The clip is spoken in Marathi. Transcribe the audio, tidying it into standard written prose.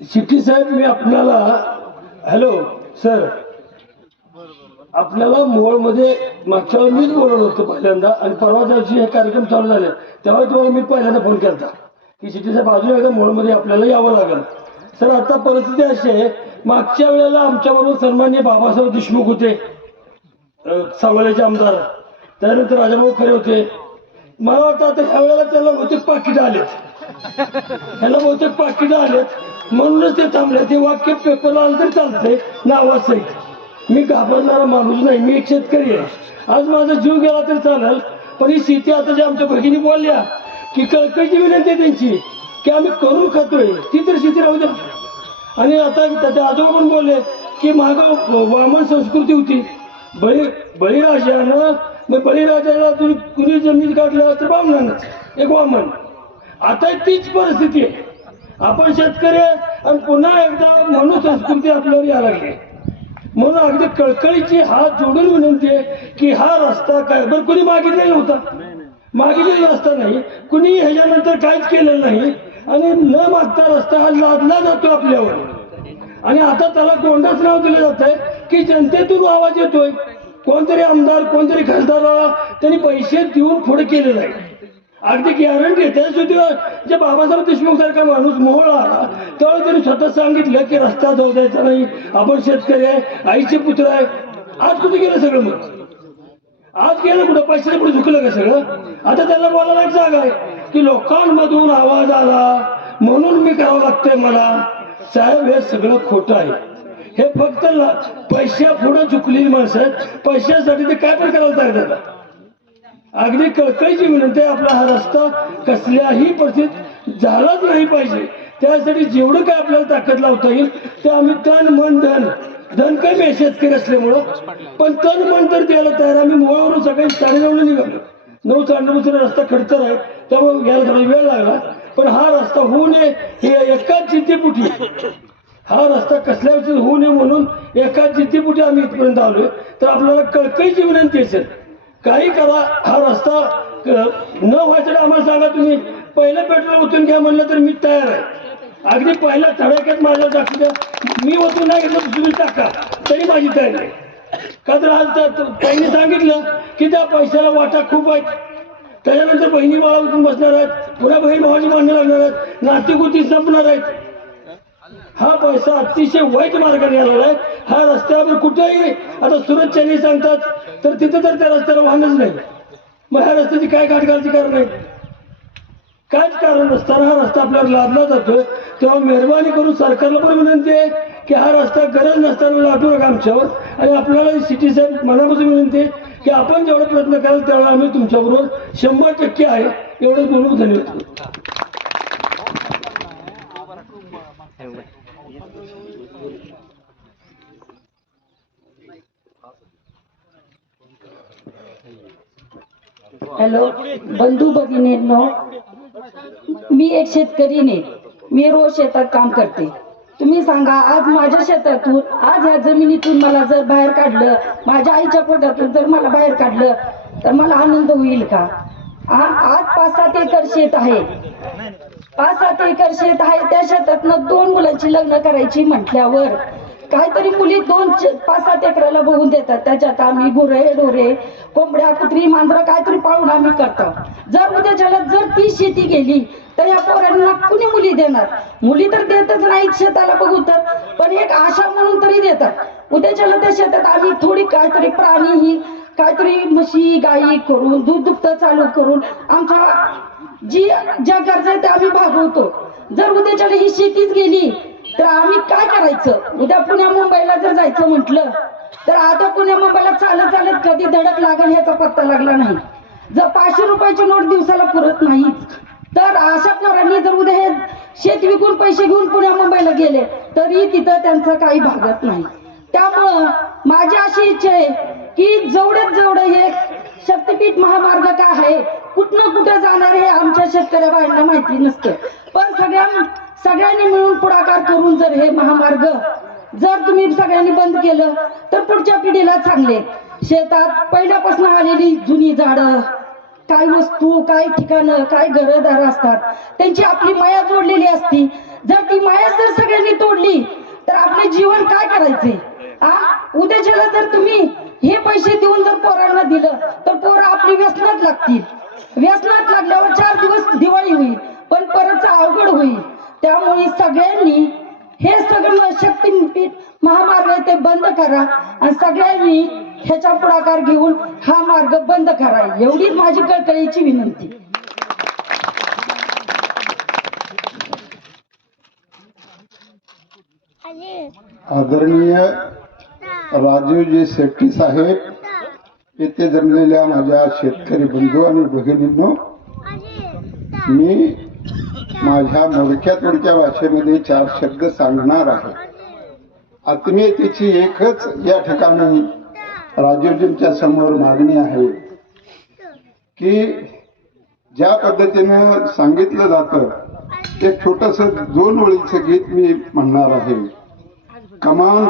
शिट्टी साहेब, मी आपल्याला हॅलो सर, आपल्याला मोहोळमध्ये मागच्या वेळी मीच बोलवलं होतं पहिल्यांदा, आणि परवा दिवशी हे कार्यक्रम चालू झाले तेव्हा तुम्हाला मी पहिल्यांदा फोन केला की शिट्टी साहेब अजून एकदा मोहोळमध्ये आपल्याला यावं लागेल. सर आता परिस्थिती अशी आहे, मागच्या वेळेला आमच्याबरोबर सन्माननीय बाबासाहेब देशमुख होते, सांगोल्याचे आमदार, त्यानंतर राजाभाऊ खरे होते. मला वाटतं आता ह्या वेळेला त्याला बहुतेक पाकिटं आलेत, ह्याला बहुतेक पाकिटं आलेत म्हणूनच ते थांबले. ते वाक्य पेपरला आलं तरी चालतंय नावासहित. मी घाबरणारा माणूस नाही, मी एक शेतकरी आहे. आज माझा जीव गेला तरी चालेल, पण ही शेती आता जे आमच्या भगिनी बोलल्या की कळकळीची विनंती आहे त्यांची की आम्ही करून खातोय, ती तर शेती राहू द्या. आणि आता त्याच्या आजोबा पण बोलले की मागं वामन संस्कृती होती, बळीराजानं, मग बळीराजाला कुणी जमीन काढलं तर बामणानच एक वामन. आता तीच परिस्थिती आहे. आपण शेतकरी आणि पुन्हा एकदा म्हणून संस्कृती आपल्यावर यायला लागली. म्हणून अगदी कळकळीची हात जोडून विनंती आहे की हा रस्ता काय बरं कुणी मागितलेला नव्हता, मागितलेला रस्ता नाही, कुणी ह्याच्यानंतर काहीच केलेलं नाही, आणि न मागता रस्ता हा लादला जातो आपल्यावर. आणि आता त्याला कोणताच नाव दिलं जात आहे की जनतेतून आवाज येतोय. कोणतरी आमदार, कोणतरी खासदाराला त्यांनी पैसे देऊन पुढे केलेलं आहे. अगदी गॅरंटी त्याच्याशिवाय जे बाबासाहेब देशमुख सारखा माणूस मोहळा आला त्यावेळी त्यांनी स्वतः सांगितलं की रस्ता जाऊ द्यायचा नाही, आपण शेतकरी आहे, आईचे पुत्र आहे. आज कुठे गेलं सगळं? मग आज गेलं कुठं? पैशाच्या पुढे झुकलं का सगळं? आता त्याला बोलायला एक जागा आहे की लोकांमधून आवाज आला म्हणून मी करावं लागतंय मला. साहेब हे सगळं खोटं आहे. हे फक्त पैशा पुढे झुकलेली माणसं आहेत. पैशासाठी ते काय पण करायला तयार झालं. अगदी कळकळीची विनंती आहे, आपला हा रस्ता कसल्याही परिस्थितीत झालाच नाही पाहिजे. त्यासाठी जेवढं काय आपल्याला ताकद लावता येईल ते आम्ही तन मन धन कमी आहे शेतकरी असल्यामुळं, पण तन मन तर द्यायला तयार. आम्ही मोहळावरून सकाळी 9:30 निघालो. 9:30 रस्ता खडतर आहे त्यामुळे यायला थोडा वेळ लागला, पण हा रस्ता होऊ नये हे एकाच जिद्दीपुटी, हा रस्ता कसल्या वेळेस होऊ नये म्हणून एकाच जिद्दीपुटी आम्ही इथपर्यंत आलोय. तर आपल्याला कळकळीची विनंती आहे सर, काही करा, हा रस्ता न व्हायचं आम्हाला सांगा. तुम्ही पहिलं पेट्रोल ओतून घ्या म्हणलं तर मी तयार आहे. अगदी पहिल्या धडाक्यात माझ्या टाकू द्या, मी ओतून नाही घेतलं तुम्ही टाका तरी माझी तयारी आहे. का तर आज त्यांनी सांगितलं की त्या पैशाला वाटा खूप आहेत, त्याच्यानंतर बहिणी बाळा उठून बसणार आहेत, पुन्हा बहीण भावाची मांडणं लागणार आहेत, नातीगुती संपणार आहेत. हा पैसा अतिशय वाईट मार्गाने आलेला आहे. हा रस्त्यावर कुठेही आता सुरत चेन्नई सांगतात तर तिथं तर त्या रस्त्याला वाहनच नाही. मग ह्या रस्त्याची काय गाठ घालायची कारण नाही, काहीच कारण नसताना हा रस्ता आपल्याला लादला जातोय. तेव्हा मेहरबानी करून सरकारला पण विनंती आहे की हा रस्ता गरज नसताना लाटू नका आमच्यावर. आणि आपल्याला सिटी साहेब मनापासून विनंती आहे की आपण जेवढा प्रयत्न कराल तेवढा आम्ही तुमच्याबरोबर 100% आहे. एवढंच बोलून धन्यवाद. हॅलो बंधू भगिनींनो, मी एक शेतकरी नाही, मी रोज शेतात काम करते. तुम्ही सांगा, आज माझ्या शेतातून, आज ह्या जमिनीतून मला जर बाहेर काढलं, माझ्या आईच्या पोटातून जर मला बाहेर काढलं तर मला आनंद होईल का? आज 5-7 एकर शेत आहे, 5-7 एकर शेत आहे. त्या शेतातनं 2 मुलांची लग्न करायची म्हटल्यावर काहीतरी मुली 5-7 एकराला बघून देतात. त्याच्यात आम्ही गुरे ढोरे कोंबड्या कुत्री मांजरं काहीतरी पाळून आम्ही करतो. जर उद्याच्याला जर ती शेती गेली तर या पोरांना कुणी मुली देणार? मुली तर देतच नाहीत शेताला बघू तर, पण एक आशा म्हणून तरी देतात. उद्याच्याला त्या शेतात आम्ही थोडी काहीतरी प्राणी ही काहीतरी म्हशी गाई करून दूध दुभतं चालू करून आमच्या ज्या गरजा आहेत त्या आम्ही भागवतो. जर उद्याच्याला ही शेतीच गेली तर आम्ही काय करायचं? उद्या पुण्या मुंबईला जर जायचं म्हटलं तर आता पुण्या मुंबईला चालत चालत कधी धडक लागल ह्याचा पत्ता लागला नाही. जर 500 रुपयाची नोट दिवसाला पुरत नाही तर अशा पोरांनी जर उद्या हे शेत विकून पैसे घेऊन पुण्या मुंबईला गेले तरी तिथं त्यांचं काही भागत नाही. त्यामुळं माझी अशी इच्छा आहे की जेवढ्यात जेवढं हे शक्तीपीठ महामार्ग काय आहे, कुठनं कुठं जाणार हे आमच्या शेतकऱ्या बायांना माहिती नसतं. पण सगळ्यांनी मिळून पुढाकार करून जर हे महामार्ग जर तुम्ही सगळ्यांनी बंद केलं तर पुढच्या पिढीला चांगले. शेतात पहिल्यापासून आलेली जुनी झाडं, काय वस्तू, काय ठिकाणं, काय घरदार असतात, त्यांची आपली माया जोडलेली असती. जर ती माया जर सगळ्यांनी जीवन काय करायचंय? उद्याच्याला जर तुम्ही हे पैसे देऊन जर पोरांना दिलं तर पोरं आपली व्यसनात लागतील. व्यसनात लागल्यावर 4 दिवस दिवाळी होईल, पण परत अवघड होईल. त्यामुळे सगळ्यांनी हे सगळं शक्तीपीठ महामार्ग आहे ते बंद करा आणि सगळ्यांनी ह्याचा पुढाकार घेऊन हा मार्ग बंद करा, एवढीच माझी कळकळीची विनंती. आदरणीय राजीवजी शेट्टी साहेब, येथे जमलेल्या माझ्या शेतकरी बंधू आणि भगिनींनो, मी माझ्या मोडक्या तोडक्या भाषेमध्ये 4 शब्द सांगणार आहे. आत्मीयतेची एकच या ठिकाणी राजीवजींच्या समोर मागणी आहे की ज्या पद्धतीनं सांगितलं जातं ते छोटंसं 2 ओळीचं गीत मी म्हणणार आहे. कमान